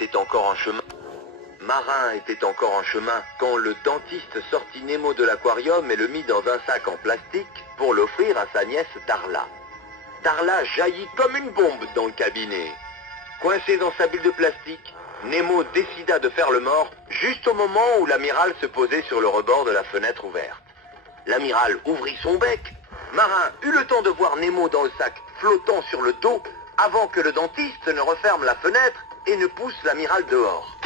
était encore en chemin. Marin était encore en chemin quand le dentiste sortit Nemo de l'aquarium et le mit dans un sac en plastique pour l'offrir à sa nièce Darla. Darla jaillit comme une bombe dans le cabinet. Coincé dans sa bulle de plastique, Nemo décida de faire le mort juste au moment où l'amiral se posait sur le rebord de la fenêtre ouverte. L'amiral ouvrit son bec. Marin eut le temps de voir Nemo dans le sac flottant sur le dos avant que le dentiste ne referme la fenêtre et ne pousse l'amiral dehors.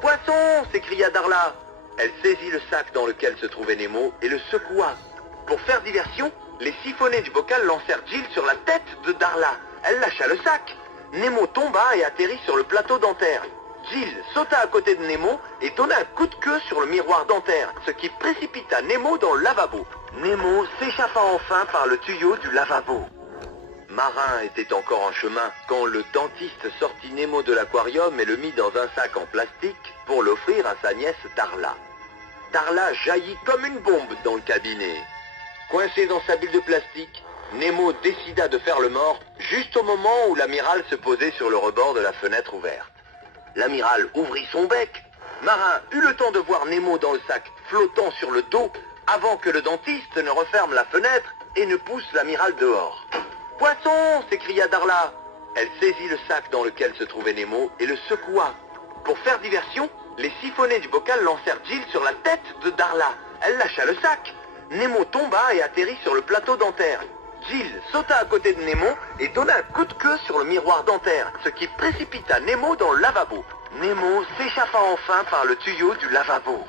« Poisson !» s'écria Darla. Elle saisit le sac dans lequel se trouvait Nemo et le secoua. Pour faire diversion, les siphonnets du bocal lancèrent Jill sur la tête de Darla. Elle lâcha le sac. Nemo tomba et atterrit sur le plateau dentaire. Jill sauta à côté de Nemo et donna un coup de queue sur le miroir dentaire, ce qui précipita Nemo dans le lavabo. Nemo s'échappa enfin par le tuyau du lavabo. Marin était encore en chemin quand le dentiste sortit Nemo de l'aquarium et le mit dans un sac en plastique pour l'offrir à sa nièce Darla. Darla jaillit comme une bombe dans le cabinet. Coincé dans sa bulle de plastique, Nemo décida de faire le mort juste au moment où l'amiral se posait sur le rebord de la fenêtre ouverte. L'amiral ouvrit son bec. Marin eut le temps de voir Nemo dans le sac flottant sur le dos avant que le dentiste ne referme la fenêtre et ne pousse l'amiral dehors. « Poisson !» s'écria Darla. Elle saisit le sac dans lequel se trouvait Nemo et le secoua. Pour faire diversion, les siphonnets du bocal lancèrent Jill sur la tête de Darla. Elle lâcha le sac. Nemo tomba et atterrit sur le plateau dentaire. Jill sauta à côté de Nemo et donna un coup de queue sur le miroir dentaire, ce qui précipita Nemo dans le lavabo. Nemo s'échappa enfin par le tuyau du lavabo.